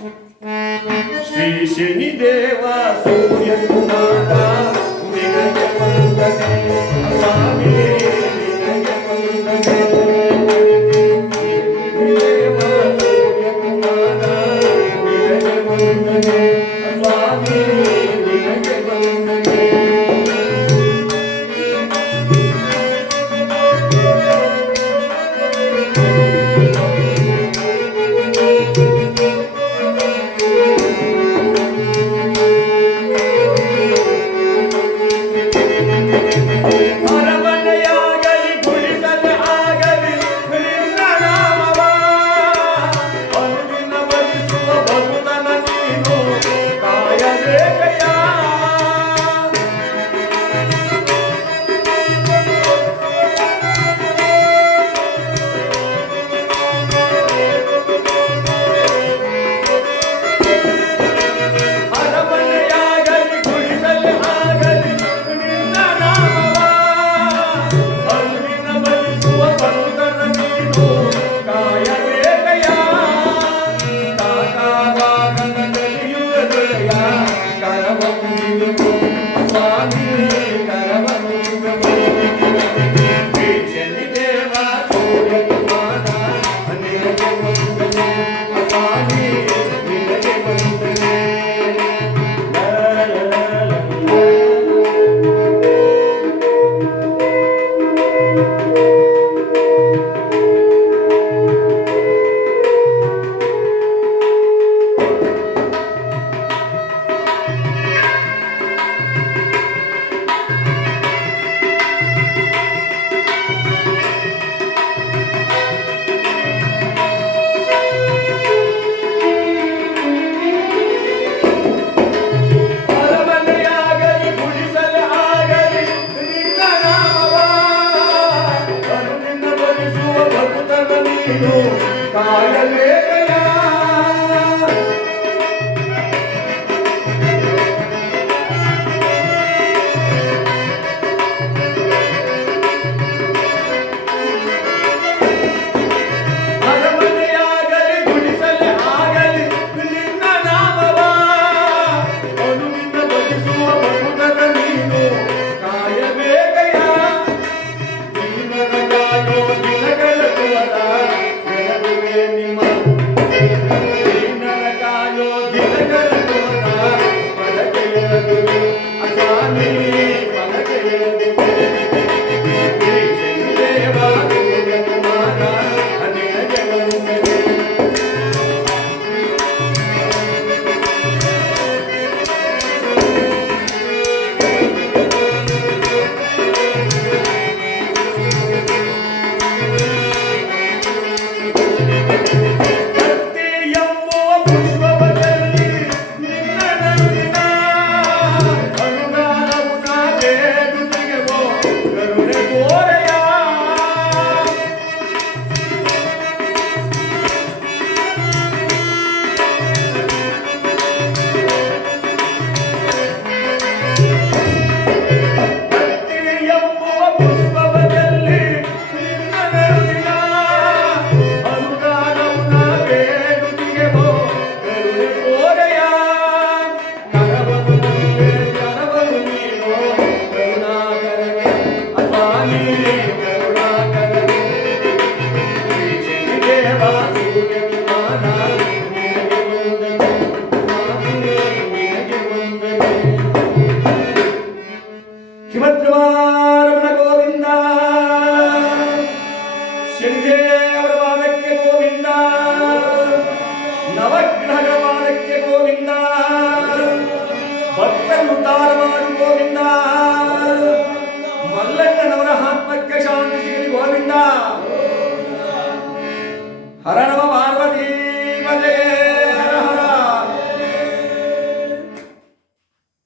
Si se ni deva, so ye kumada. Hallelujah.